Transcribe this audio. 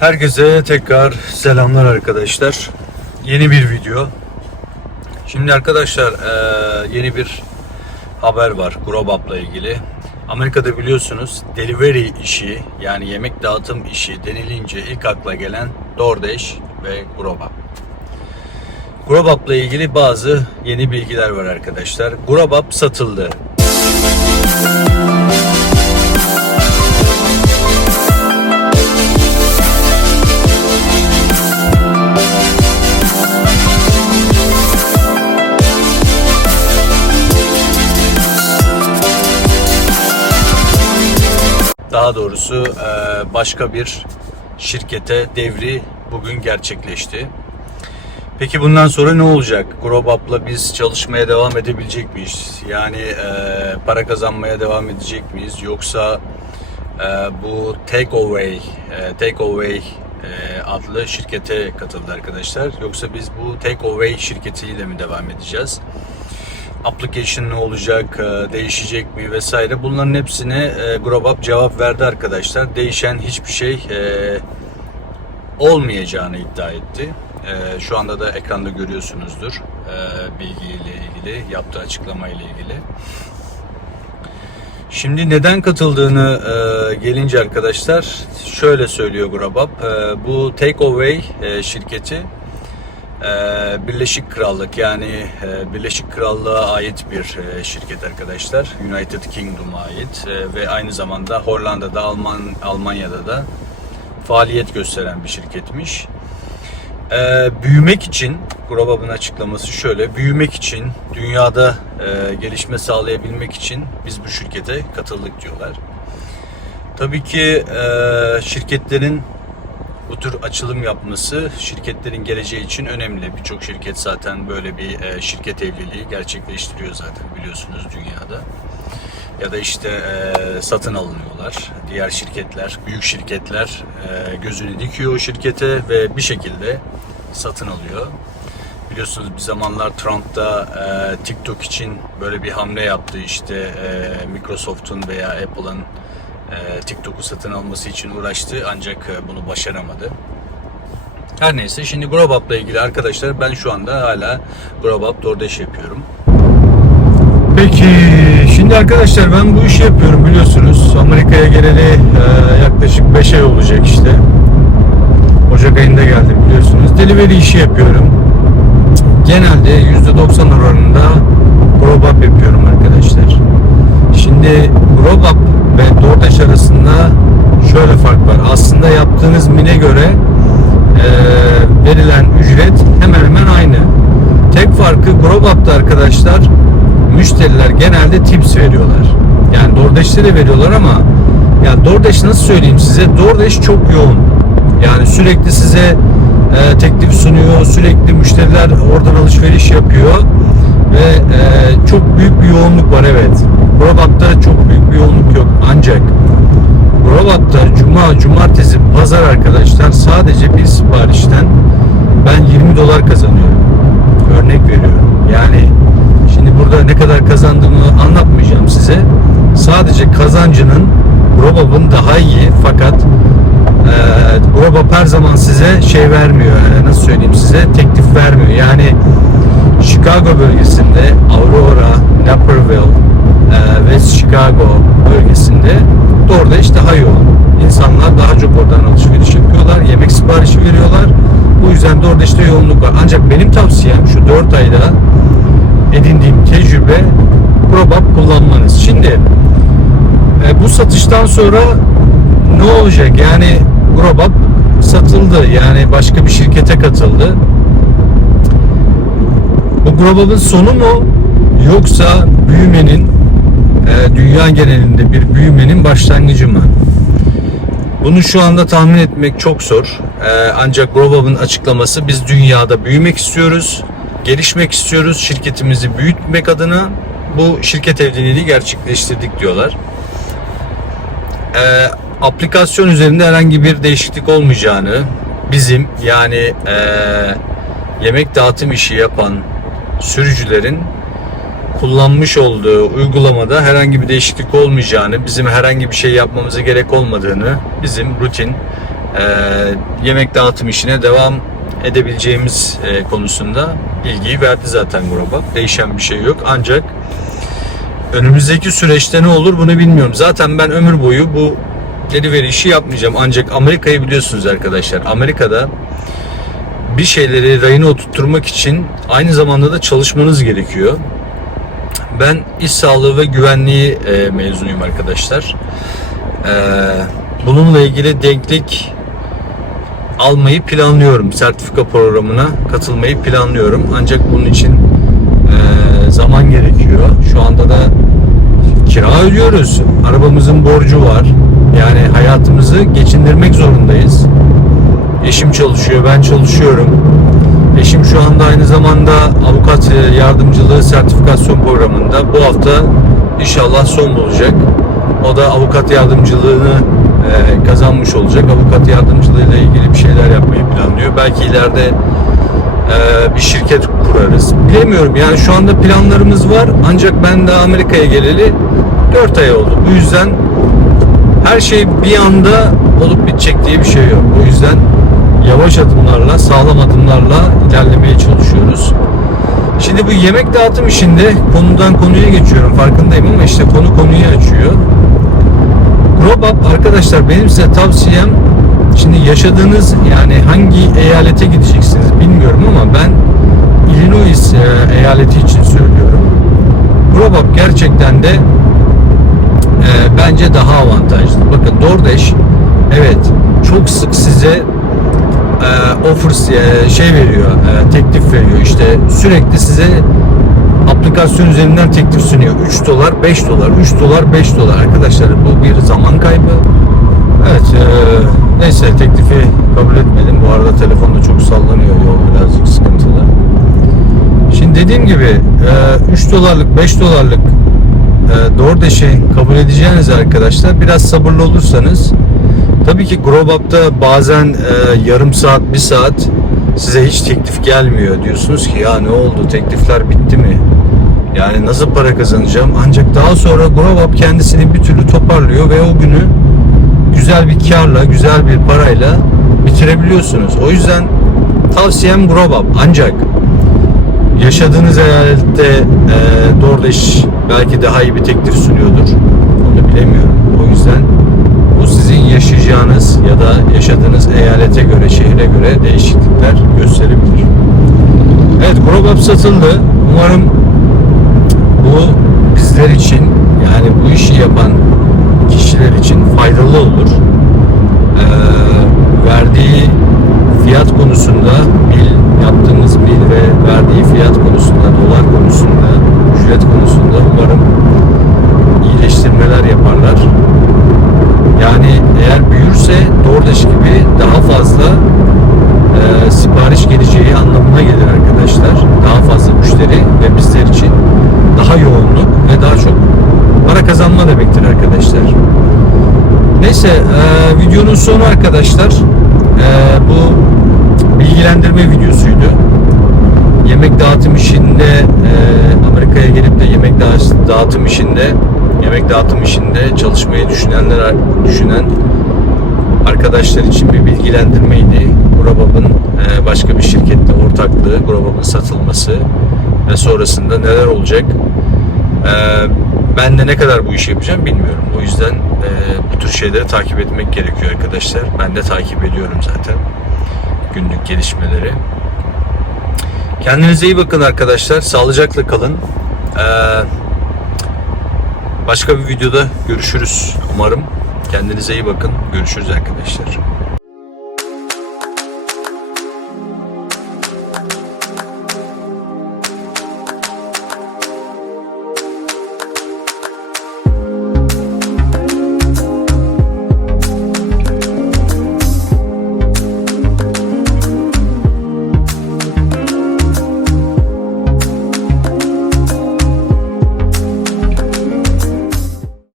Herkese tekrar selamlar arkadaşlar. Yeni bir video. Şimdi arkadaşlar yeni bir haber var Grobab'la ilgili. Amerika'da biliyorsunuz delivery işi yani yemek dağıtım işi denilince ilk akla gelen DoorDash ve Grobab. Grobab'la ilgili bazı yeni bilgiler var arkadaşlar. Grobab satıldı. Daha doğrusu eee, başka bir şirkete devri bugün gerçekleşti. Peki bundan sonra ne olacak? Grobab'la biz çalışmaya devam edebilecek miyiz? Yani eee, para kazanmaya devam edecek miyiz? Yoksa eee, bu Takeaway, eee, Takeaway eee, adlı şirkete katıldı arkadaşlar. Yoksa biz bu Takeaway şirketiyle mi devam edeceğiz? Application ne olacak, e, değişecek mi vesaire bunların hepsine e, Grobab cevap verdi arkadaşlar. Değişen hiçbir şey e, olmayacağını iddia etti. Şu anda da ekranda görüyorsunuzdur bilgiyle ilgili, yaptığı açıklamayla ilgili. Şimdi neden katıldığını e, gelince arkadaşlar şöyle söylüyor Grobab. E, bu Takeaway e, şirketi Birleşik Krallık yani e, Birleşik Krallığa ait bir e, şirket arkadaşlar. United Kingdom'a ait e, ve aynı zamanda Hollanda'da, Alman Almanya'da da faaliyet gösteren bir şirketmiş. Ee, büyümek için, Grobab'ın açıklaması şöyle, büyümek için, dünyada gelişme sağlayabilmek için biz bu şirkete katıldık diyorlar. Tabii ki şirketlerin bu tür açılım yapması şirketlerin geleceği için önemli. Birçok şirket zaten böyle bir e, şirket evliliği gerçekleştiriyor zaten biliyorsunuz dünyada. Ya da işte e, satın alınıyorlar. Diğer şirketler, büyük şirketler e, gözünü dikiyor o şirkete ve bir şekilde satın alıyor. Biliyorsunuz bir zamanlar Trump da e, TikTok için böyle bir hamle yaptı. İşte e, Microsoft'un veya Apple'ın TikTok'u satın alması için uğraştı ancak e, bunu başaramadı. Her neyse şimdi Grobab'la ilgili arkadaşlar ben şu anda hala Grobab DoorDash yapıyorum. Peki şimdi arkadaşlar ben bu işi yapıyorum biliyorsunuz. Amerika'ya geleli e, yaklaşık 5 ay olacak işte. Ocak ayında geldim biliyorsunuz. Delivery işi yapıyorum. Genelde %90 oranında Grobab yapıyorum arkadaşlar. Şimdi Grobab ve DoorDash arasında şöyle fark var. Aslında yaptığınız mine göre e, verilen ücret hemen hemen aynı. Tek farkı Grobab'da arkadaşlar müşteriler genelde tips veriyorlar. Yani DoorDash'te de veriyorlar ama ya DoorDash nasıl söyleyeyim size? DoorDash çok yoğun. Yani sürekli size e, teklif sunuyor, sürekli müşteriler oradan alışveriş yapıyor ve e, çok büyük bir yoğunluk var evet. Grobab'da çok büyük bir yoğunluk yok ancak Grobab'da cuma, cumartesi, pazar arkadaşlar sadece bir siparişten ben 20 dolar kazanıyorum. Örnek veriyorum. Yani şimdi burada ne kadar kazandığımı anlatmayacağım size. Sadece kazancının Grobab'ın daha iyi fakat e, Grobab her zaman size şey vermiyor. Yani nasıl söyleyeyim size teklif vermiyor. Yani Chicago bölgesinde Aurora, Naperville, e, West Chicago bölgesinde DoorDash daha yoğun. İnsanlar daha çok oradan alışveriş yapıyorlar. Yemek siparişi veriyorlar. Bu yüzden DoorDash'te yoğunluk var. Ancak benim tavsiyem şu 4 ayda edindiğim tecrübe Grobab kullanmanız. Şimdi e, bu satıştan sonra ne olacak? Yani Grobab satıldı. Yani başka bir şirkete katıldı. Bu Grobab'ın sonu mu yoksa büyümenin e, dünya genelinde bir büyümenin başlangıcı mı? Bunu şu anda tahmin etmek çok zor. E, ancak Grobab'ın açıklaması biz dünyada büyümek istiyoruz, gelişmek istiyoruz, şirketimizi büyütmek adına bu şirket evliliği gerçekleştirdik diyorlar. E, aplikasyon üzerinde herhangi bir değişiklik olmayacağını, bizim yani e, yemek dağıtım işi yapan sürücülerin kullanmış olduğu uygulamada herhangi bir değişiklik olmayacağını, bizim herhangi bir şey yapmamıza gerek olmadığını, bizim rutin e, yemek dağıtım işine devam edebileceğimiz e, konusunda bilgiyi verdi zaten Grobab. Değişen bir şey yok. Ancak önümüzdeki süreçte ne olur bunu bilmiyorum. Zaten ben ömür boyu bu delivery işi yapmayacağım. Ancak Amerika'yı biliyorsunuz arkadaşlar. Amerika'da bir şeyleri rayına oturtturmak için aynı zamanda da çalışmanız gerekiyor. Ben iş sağlığı ve güvenliği e, mezunuyum arkadaşlar. E, bununla ilgili denklik almayı planlıyorum. Sertifika programına katılmayı planlıyorum. Ancak bunun için e, zaman gerekiyor. Şu anda da kira ödüyoruz. Arabamızın borcu var. Yani hayatımızı geçindirmek zorundayız. Eşim çalışıyor, ben çalışıyorum. Eşim şu anda aynı zamanda avukat yardımcılığı sertifikasyon programında. Bu hafta inşallah son bulacak. O da avukat yardımcılığını e, kazanmış olacak. Avukat yardımcılığıyla ilgili bir şeyler yapmayı planlıyor. Belki ileride e, bir şirket kurarız. Bilemiyorum yani şu anda planlarımız var. Ancak ben de Amerika'ya geleli 4 ay oldu. Bu yüzden her şey bir anda olup bitecek diye bir şey yok. O yüzden yavaş adımlarla, sağlam adımlarla ilerlemeye çalışıyoruz. Şimdi bu yemek dağıtım işinde konudan konuya geçiyorum farkındayım ama işte konu konuyu açıyor. Grobab arkadaşlar benim size tavsiyem şimdi yaşadığınız yani hangi eyalete gideceksiniz bilmiyorum ama ben Illinois e, eyaleti için söylüyorum. Grobab gerçekten de e, bence daha avantajlı. Bakın DoorDash evet çok sık size e, offers e, şey veriyor, e, teklif veriyor. İşte sürekli size aplikasyon üzerinden teklif sunuyor. 3 dolar, 5 dolar, 3 dolar, 5 dolar. Arkadaşlar bu bir zaman kaybı. Evet, e, neyse teklifi kabul etmedim. Bu arada telefon da çok sallanıyor. Yol birazcık sıkıntılı. Şimdi dediğim gibi e, 3 dolarlık, 5 dolarlık e, DoorDash'i kabul edeceğiniz arkadaşlar biraz sabırlı olursanız tabii ki Growup'ta bazen e, yarım saat, bir saat size hiç teklif gelmiyor. Diyorsunuz ki ya ne oldu teklifler bitti mi? Yani nasıl para kazanacağım? Ancak daha sonra Growup kendisini bir türlü toparlıyor ve o günü güzel bir karla, güzel bir parayla bitirebiliyorsunuz. O yüzden tavsiyem Growup. Ancak yaşadığınız eyalette e, DoorDash belki daha iyi bir teklif sunuyordur. Onu bilemiyorum. O yüzden yaşayacağınız ya da yaşadığınız eyalete göre, şehre göre değişiklikler gösterebilir. Evet, Growup satıldı. Umarım bu bizler için yani bu işi yapan kişiler için faydalı olur. Ee, verdiği fiyat konusunda bil, yaptığımız bil ve verdiği fiyat konusunda, dolar konusunda, ücret konusunda umarım DoorDash gibi daha fazla e, sipariş geleceği anlamına gelir arkadaşlar. Daha fazla müşteri ve bizler için daha yoğunluk ve daha çok para kazanma demektir arkadaşlar. Neyse e, videonun sonu arkadaşlar e, bu bilgilendirme videosuydu. Yemek dağıtım işinde e, Amerika'ya gelip de yemek dağ- dağıtım işinde yemek dağıtım işinde çalışmayı düşünenler düşünen arkadaşlar için bir bilgilendirmeydi. Grobab'ın e, başka bir şirketle ortaklığı, Grobab'ın satılması ve sonrasında neler olacak? E, ben de ne kadar bu işi yapacağım bilmiyorum. O yüzden e, bu tür şeyleri takip etmek gerekiyor arkadaşlar. Ben de takip ediyorum zaten günlük gelişmeleri. Kendinize iyi bakın arkadaşlar. Sağlıcakla kalın. Başka bir videoda görüşürüz umarım. Kendinize iyi bakın. Görüşürüz arkadaşlar.